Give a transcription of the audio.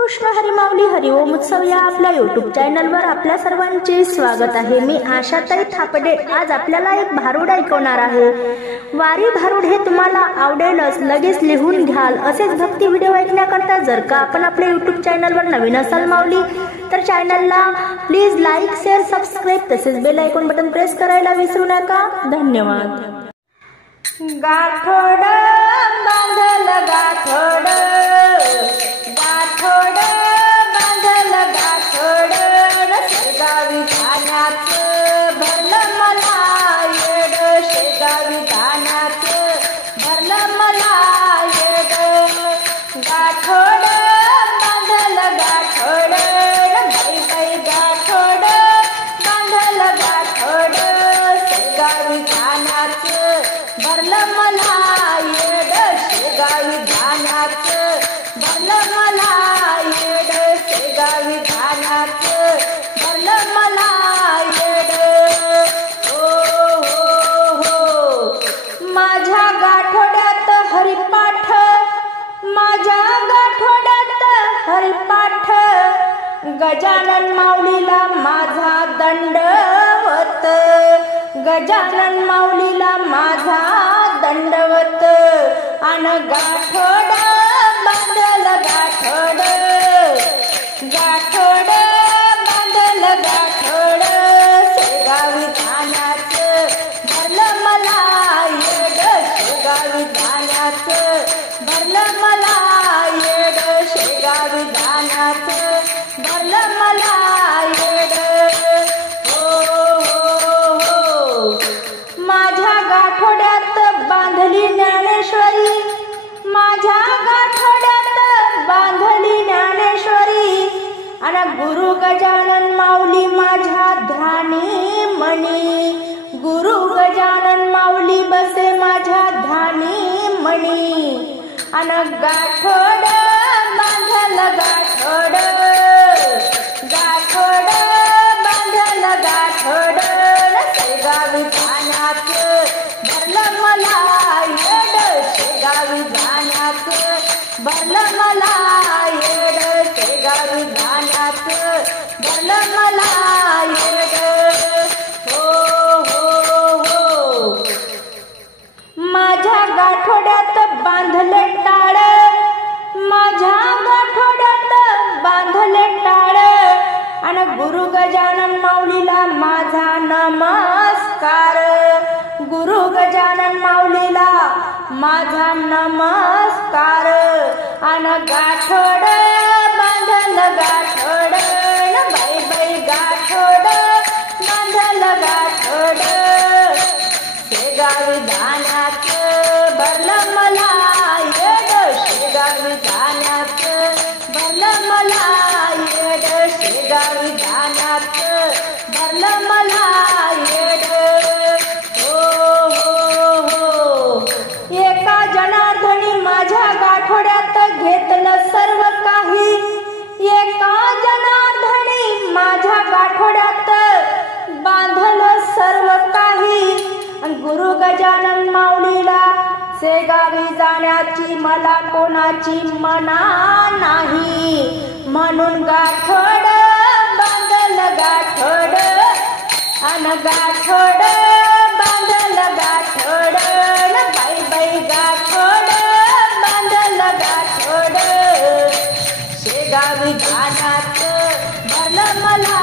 कृष्ण हरी माऊली हरिओम उत्सव या आपल्या YouTube चॅनलवर आपल्या सर्वांचे स्वागत आहे। मी आशाताई थापडे आज आपल्याला एक भारूड ऐकवणार आहे। वारी भारूड हे तुम्हाला आवडेलच, लगेच लिहून घ्याल। असेच भक्ती व्हिडिओ ऐकण्याकरता जर का आपण आपल्या YouTube चॅनलवर नवीन असाल माऊली तर चॅनलला प्लीज लाईक शेअर सबस्क्राइब तसेच बेल आयकॉन बटन प्रेस करायला विसरू नका। धन्यवाद। गाठोड बांधल गाठोड गाठोड बांधल गाठोड शेगावी जाण्याचं भरलं मला येड शेगावी जाण्याचं भरलं मला येड गाठोड बांधल गाठोड बाई बाई गाठोड बांधल गाठोड शेगावी जाण्याचं भरलं मला येड शेगावी जाण्याचं भरलं मला येड शेगावी जाण्याचं भरलं मला येड हो हो हो माझ्या गाठोड्यात हरिपाठ माझ्या गाठोड्यात हरिपाठ गजानन माऊलीला माझा दंडवत गजानन माऊलीला माझा दंडवत अन गाठोड बांधल गाठोड गाठोड बांधल गाठोड शेगावी जाण्याचं भरलं मला येड शेगावी जाण्याचं भरलं मला येड शेगावी जाण्याचं भरलं मला येड माझ्या गाठोड्यात बांधली ज्ञानेश्वरी माझ्या गाठोड्यात बांधली ज्ञानेश्वरी आणि गुरु गजानन माऊली माझ्या ध्यानी मणी गुरु गजानन माऊली बसे माझ्या ध्यानी मणी आणि गाठोड बांधल गाठोड गाठोड बांधल गाठोड शेगावी जाण्याचं भरलं मला येड शेगावी जाण्याचं भरलं मला येड शेगावी जाण्याचं भरलं मला येड हो हो हो माझ्या गाठोड्यात बांधले टाळ माझ्या गाठोड्यात बांधले टाळ आणि गुरु गजानन माऊलीला माझा नमस्कार गुरु गजानन माऊलीला माझा नमस्कार आणि गाठोड बांधल गाठोड बाई बाई गाठोड बांधल गाठोड शेगावी जाण्याचं भरलं मला येड शेगावी जाण्याचं भरलं मला येड शेगावी जाण्याचं भरलं मला येड हो हो हो एका जनार्दनी माझ्या गाठोड्यात घेतलं सर्व काही एका जनार्दनी माझ्या गाठोड्यात बांधलं सर्व काही गुरु गजानन माऊलीला शेगावी जाण्याची मला कोणाची मना नाही म्हणून गाठोड बांधल गाठोड अन गाठोड बांधल गाठोड बाई बाई गाठोड बांधल गाठोड शेगावी जाण्याचं भरलं मला